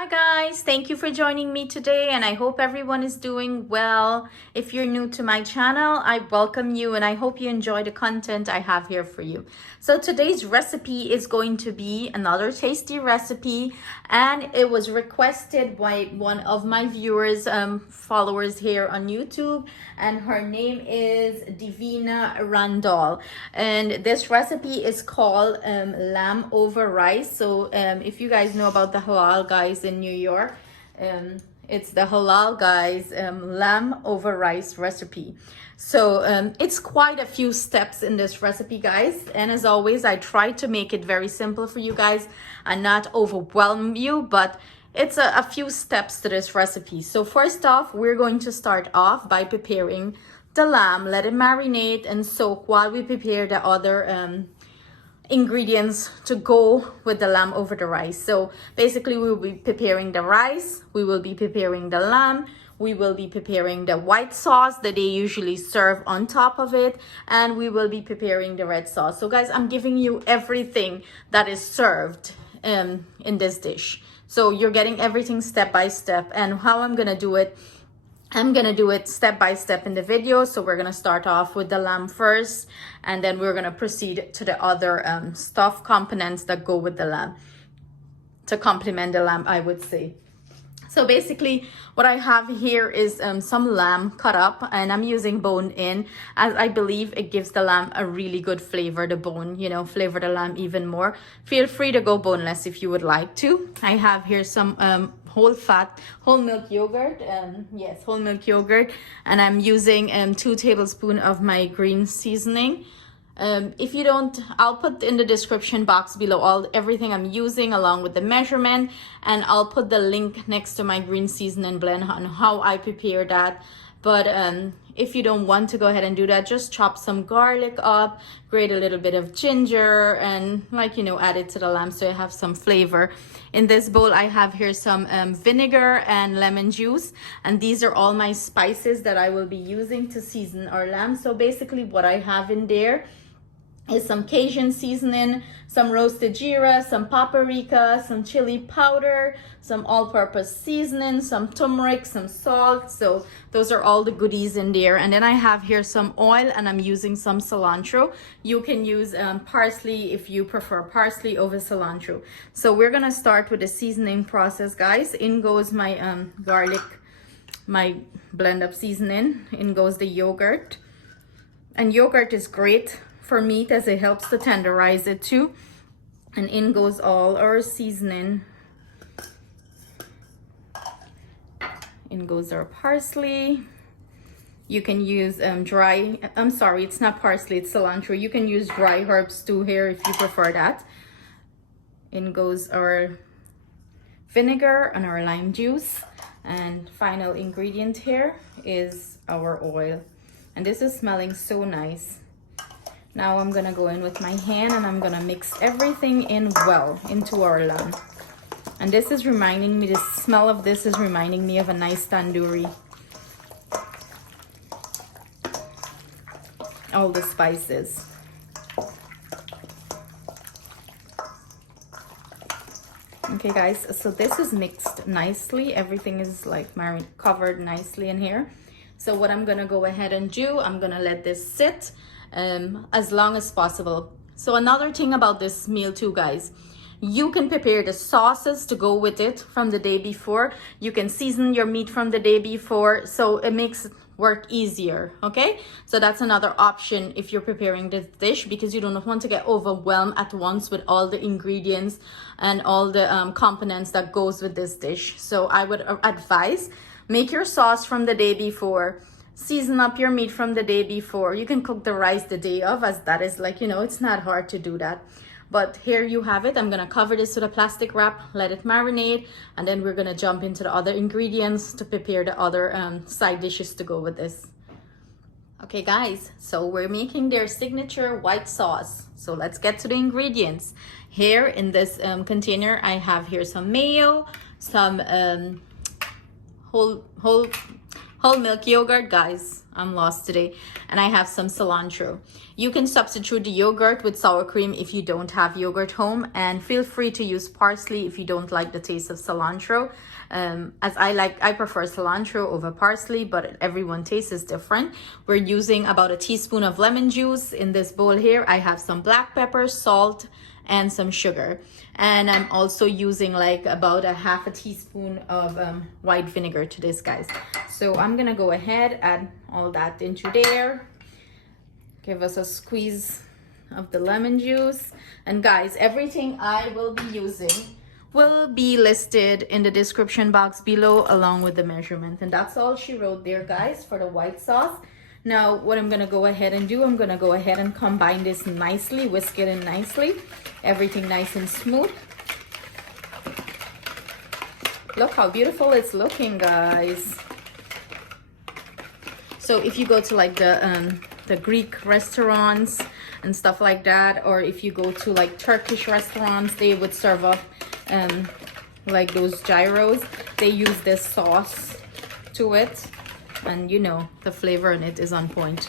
Hi guys, thank you for joining me today and I hope everyone is doing well. If you're new to my channel, I welcome you and I hope you enjoy the content I have here for you. So today's recipe is going to be another tasty recipe and it was requested by one of my viewers, followers here on YouTube, and her name is Divina Randall. And this recipe is called lamb over rice. So if you guys know about the halal guys in New York, it's the halal guys lamb over rice recipe. So it's quite a few steps in this recipe, guys, and as always I try to make it very simple for you guys and not overwhelm you, but it's a few steps to this recipe. So first off, we're going to start off by preparing the lamb, let it marinate and soak while we prepare the other ingredients to go with the lamb over the rice. So basically we will be preparing the rice, we will be preparing the lamb, we will be preparing the white sauce that they usually serve on top of it, and we will be preparing the red sauce. So guys, I'm giving you everything that is served in this dish. So you're getting everything step by step, and how I'm gonna do it, I'm gonna do it step by step in the video. So we're gonna start off with the lamb first, and then we're gonna proceed to the other stuff components that go with the lamb to complement the lamb, I would say. So basically what I have here is some lamb cut up, and I'm using bone in, as I believe it gives the lamb a really good flavor. The bone, you know, flavor the lamb even more. Feel free to go boneless if you would like to. I have here some whole milk yogurt, yes, whole milk yogurt, and I'm using 2 tablespoons of my green seasoning. If you don't, I'll put in the description box below everything I'm using along with the measurement, and I'll put the link next to my green seasoning blend on how I prepare that. But if you don't want to go ahead and do that, just chop some garlic up, grate a little bit of ginger, and add it to the lamb so you have some flavor. In this bowl I have here some vinegar and lemon juice, and these are all my spices that I will be using to season our lamb. So basically what I have in there is some Cajun seasoning, some roasted jeera, some paprika, some chili powder, some all-purpose seasoning, some turmeric, some salt. So those are all the goodies in there. And then I have here some oil, and I'm using some cilantro. You can use parsley if you prefer parsley over cilantro. So we're gonna start with the seasoning process, guys. In goes my garlic, my blend up seasoning. In goes the yogurt, and yogurt is great for meat as it helps to tenderize it too. And in goes all our seasoning. In goes our parsley. You can use I'm sorry, it's not parsley, it's cilantro. You can use dry herbs too here if you prefer that. In goes our vinegar and our lime juice. And final ingredient here is our oil. And this is smelling so nice. Now I'm gonna go in with my hand and I'm gonna mix everything in well into our lamb. And this is reminding me, the smell of this is reminding me of a nice tandoori. All the spices. Okay guys, so this is mixed nicely. Everything is like covered nicely in here. So what I'm gonna go ahead and do, I'm gonna let this sit as long as possible. So another thing about this meal too, guys, you can prepare the sauces to go with it from the day before. You can season your meat from the day before, so it makes work easier. Okay, so that's another option if you're preparing this dish, because you don't want to get overwhelmed at once with all the ingredients and all the components that goes with this dish. So I would advise, make your sauce from the day before, season up your meat from the day before. You can cook the rice the day of, as that is it's not hard to do that. But here you have it. I'm gonna cover this with a plastic wrap, let it marinate, and then we're gonna jump into the other ingredients to prepare the other side dishes to go with this. Okay guys, so we're making their signature white sauce. So let's get to the ingredients. Here in this container, I have here some mayo, some whole whole milk yogurt, guys. I'm lost today. And I have some cilantro. You can substitute the yogurt with sour cream if you don't have yogurt home, and feel free to use parsley if you don't like the taste of cilantro. As I prefer cilantro over parsley, but everyone taste is different. We're using about a teaspoon of lemon juice in this bowl here. I have some black pepper, salt, and some sugar, and I'm also using like about a half a teaspoon of white vinegar to this, guys. So I'm gonna go ahead, add all that into there, give us a squeeze of the lemon juice. And guys, everything I will be using will be listed in the description box below along with the measurement. And that's all she wrote there, guys, for the white sauce. Now what I'm gonna go ahead and do, I'm gonna go ahead and combine this nicely, whisk it in nicely, everything nice and smooth. Look how beautiful it's looking, guys. So if you go to like the Greek restaurants and stuff like that, or if you go to like Turkish restaurants, they would serve up like those gyros. They use this sauce to it, and you know, the flavor in it is on point.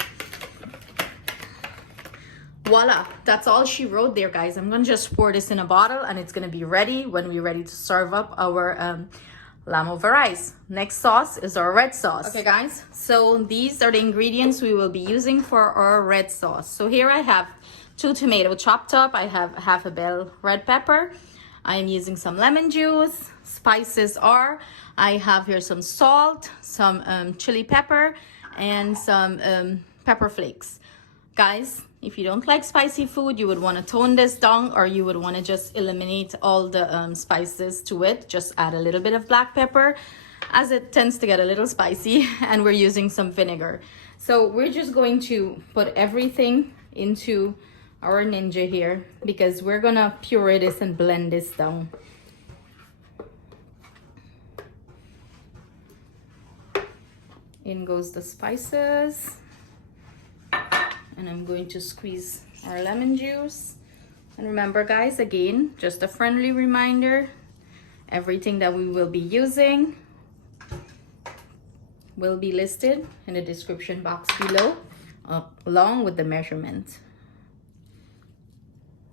Voila, that's all she wrote there, guys. I'm gonna just pour this in a bottle and it's gonna be ready when we're ready to serve up our lamb over rice. Next sauce is our red sauce. Okay, guys, so these are the ingredients we will be using for our red sauce. So here I have 2 tomatoes chopped up. I have half a bell red pepper. I am using some lemon juice. Spices are, I have here some salt, some chili pepper, and some pepper flakes. Guys, if you don't like spicy food, you would want to tone this down, or you would want to just eliminate all the spices to it. Just add a little bit of black pepper, as it tends to get a little spicy, and we're using some vinegar. So we're just going to put everything into our Ninja here, because we're gonna puree this and blend this down. In goes the spices, and I'm going to squeeze our lemon juice. And remember, guys, again, just a friendly reminder, everything that we will be using will be listed in the description box below, along with the measurement.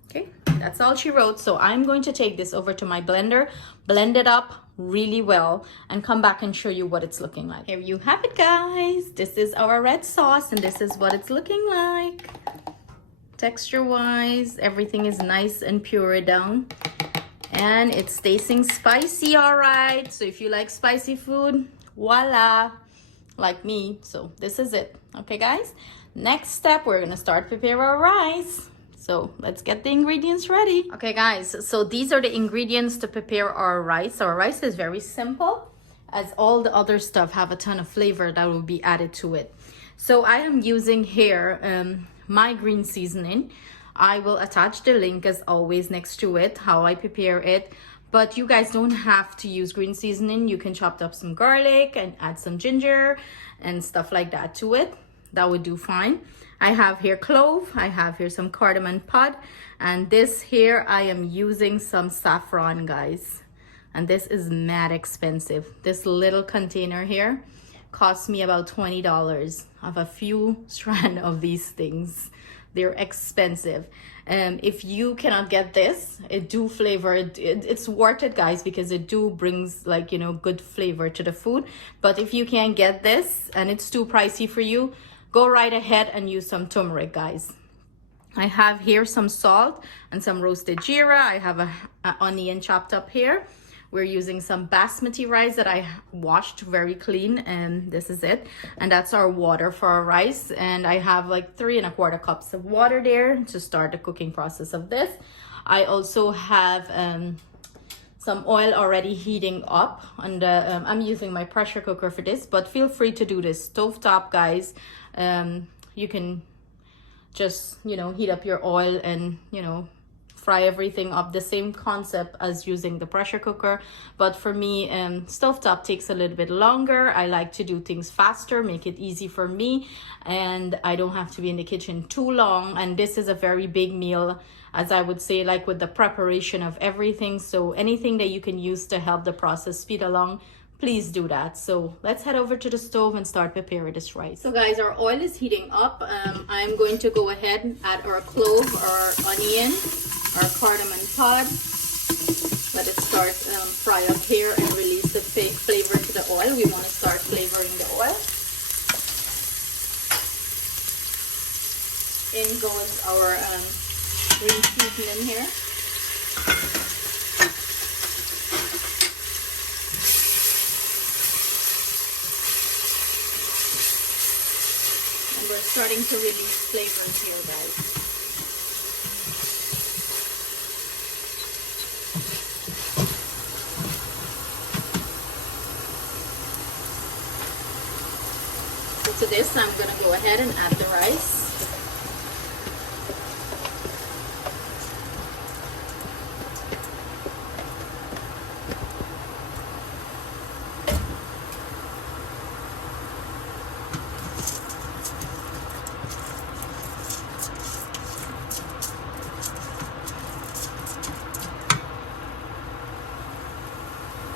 Okay, that's all she wrote. So I'm going to take this over to my blender, blend it up really well, and come back and show you what it's looking like. Here you have it, guys. This is our red sauce, and this is what it's looking like. Texture wise, everything is nice and pure down, and it's tasting spicy. All right, so if you like spicy food, voila, like me. So this is it. Okay, guys, next step, we're gonna start prepare our rice. So let's get the ingredients ready. Okay, guys, so these are the ingredients to prepare our rice. Our rice is very simple, as all the other stuff have a ton of flavor that will be added to it. So I am using here my green seasoning. I will attach the link as always next to it, how I prepare it. But you guys don't have to use green seasoning. You can chop up some garlic and add some ginger and stuff like that to it. That would do fine. I have here clove, I have here some cardamom pod, and this here I am using some saffron, guys. And this is mad expensive. This little container here cost me about $20 of a few strand of these things. They're expensive. If you cannot get this, it do flavor, it's worth it, guys, because it do brings, like, you know, good flavor to the food. But if you can't get this and it's too pricey for you, go right ahead and use some turmeric, guys. I have here some salt and some roasted jeera. I have a onion chopped up here. We're using some basmati rice that I washed very clean, and this is it. And that's our water for our rice. And I have like 3 1/4 cups of water there to start the cooking process of this. I also have some oil already heating up, and I'm using my pressure cooker for this, but feel free to do this stovetop, guys. You can just, you know, heat up your oil and, you know, fry everything up, the same concept as using the pressure cooker. But for me, stovetop takes a little bit longer. I like to do things faster, make it easy for me, and I don't have to be in the kitchen too long. And this is a very big meal, as I would say, like with the preparation of everything. So anything that you can use to help the process speed along, please do that. So let's head over to the stove and start preparing this rice. So guys, our oil is heating up. I'm going to go ahead and add our clove, our onion, our cardamom pod. Let it start fry up here and release the flavor to the oil. We want to start flavoring the oil. In goes our green seasoning here. And we're starting to release flavors here, guys. So to this, I'm going to go ahead and add the rice.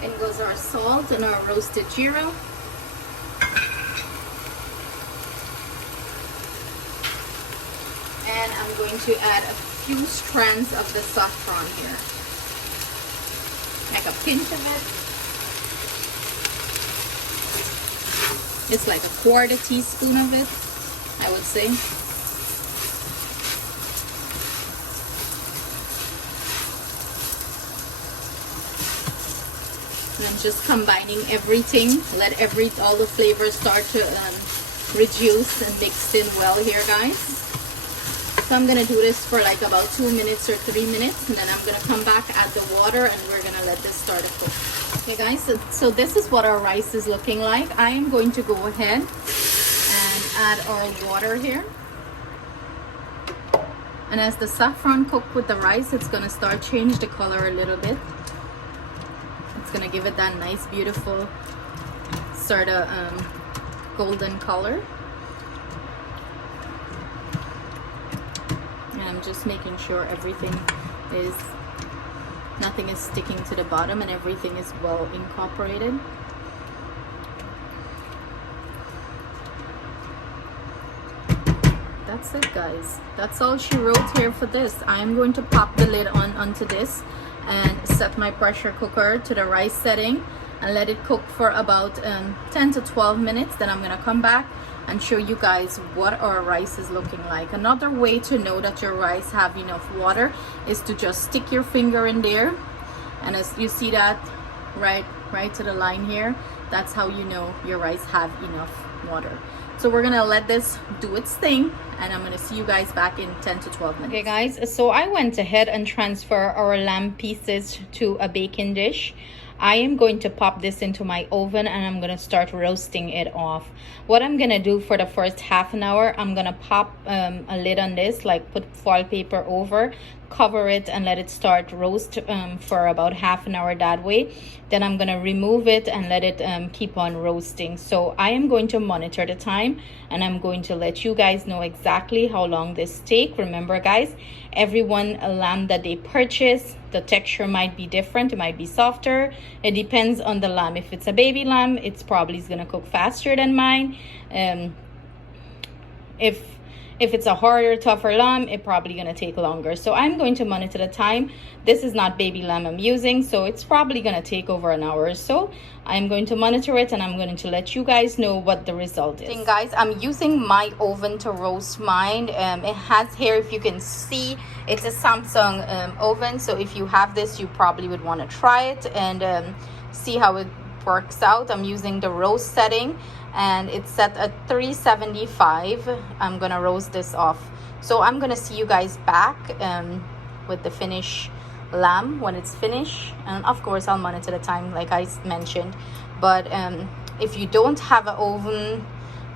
In goes our salt and our roasted geera. And I'm going to add a few strands of the saffron here. Like a pinch of it. It's like a quarter teaspoon of it, I would say. And I'm just combining everything. Let all the flavors start to reduce and mix in well here, guys. So I'm gonna do this for like about 2 minutes or 3 minutes, and then I'm gonna come back, add the water, and we're gonna let this start to cook. Okay guys, so this is what our rice is looking like. I am going to go ahead and add our water here. And as the saffron cooks with the rice, it's gonna start change the color a little bit. It's gonna give it that nice, beautiful sort of golden color. And I'm just making sure nothing is sticking to the bottom and everything is well incorporated. That's it, guys. That's all she wrote here for this. I am going to pop the lid onto this and set my pressure cooker to the rice setting and let it cook for about 10 to 12 minutes. Then I'm gonna come back and show you guys what our rice is looking like. Another way to know that your rice have enough water is to just stick your finger in there, and as you see that right to the line here, that's how you know your rice have enough water. So we're gonna let this do its thing, and I'm gonna see you guys back in 10 to 12 minutes. Okay guys, so I went ahead and transfer our lamb pieces to a baking dish. I am going to pop this into my oven and I'm gonna start roasting it off. What I'm gonna do for the first half an hour, I'm gonna pop a lid on this, like put foil paper over, cover it and let it start roast for about half an hour that way. Then I'm gonna remove it and let it keep on roasting. So I am going to monitor the time and I'm going to let you guys know exactly how long this take. Remember guys, every one lamb that they purchase, the texture might be different. It might be softer. It depends on the lamb. If it's a baby lamb, it's probably gonna cook faster than mine. If it's a harder, tougher lamb, it's probably gonna take longer. So I'm going to monitor the time. This is not baby lamb I'm using, so it's probably gonna take over an hour or so. I'm going to monitor it and I'm going to let you guys know what the result is. Guys, I'm using my oven to roast mine. It has here, if you can see, it's a Samsung oven. So if you have this, you probably would want to try it and see how it works out. I'm using the roast setting and it's set at 375. I'm gonna roast this off. So I'm gonna see you guys back with the finished lamb when it's finished, and of course I'll monitor the time like I mentioned. But if you don't have an oven,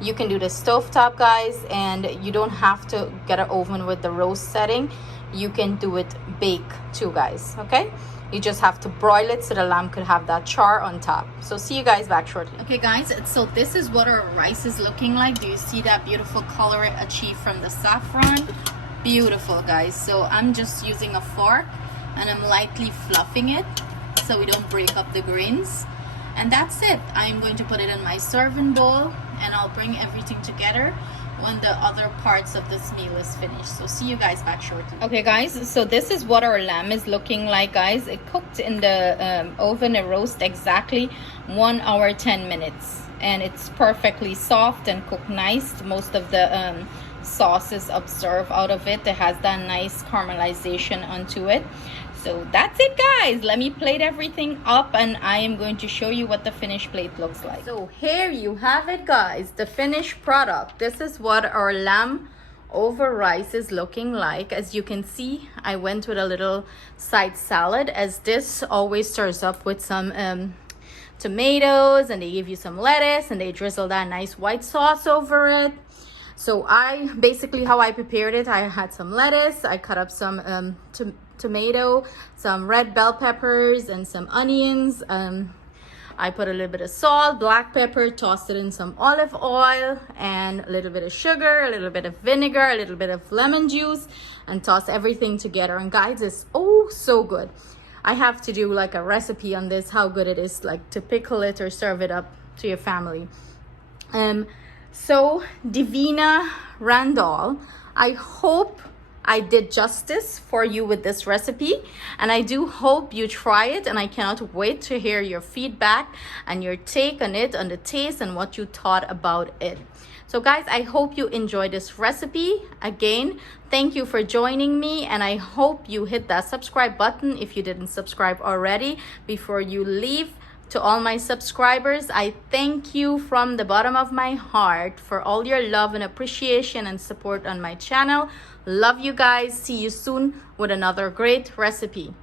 you can do the stovetop, guys, and you don't have to get an oven with the roast setting. You can do it bake too, guys. Okay, you just have to broil it so the lamb could have that char on top. So see you guys back shortly. Okay guys, so this is what our rice is looking like. Do you see that beautiful color it achieved from the saffron? Beautiful, guys. So I'm just using a fork and I'm lightly fluffing it so we don't break up the grains. And that's it. I'm going to put it in my serving bowl, and I'll bring everything together when the other parts of this meal is finished. So see you guys back shortly. Okay guys, so this is what our lamb is looking like, guys. It cooked in the oven, a roast exactly 1 hour 10 minutes, and it's perfectly soft and cooked nice. Most of the sauce is absorbed out of it. It has that nice caramelization onto it. So that's it guys. Let me plate everything up, and I am going to show you what the finished plate looks like. So here you have it guys, the finished product. This is what our lamb over rice is looking like. As you can see, I went with a little side salad, as this always stirs up with some tomatoes, and they give you some lettuce, and they drizzle that nice white sauce over it. So I basically, how I prepared it, I had some lettuce, I cut up some tomato, some red bell peppers, and some onions. I put a little bit of salt, black pepper, tossed it in some olive oil, and a little bit of sugar, a little bit of vinegar, a little bit of lemon juice, and toss everything together. And guys, it's oh so good. I have to do like a recipe on this, how good it is, like to pickle it or serve it up to your family. So Divina Randall, I hope I did justice for you with this recipe, and I do hope you try it, and I cannot wait to hear your feedback and your take on it, on the taste, and what you thought about it. So guys, I hope you enjoyed this recipe. Again, thank you for joining me, and I hope you hit that subscribe button if you didn't subscribe already before you leave. To all my subscribers, I thank you from the bottom of my heart for all your love and appreciation and support on my channel. Love you guys. See you soon with another great recipe.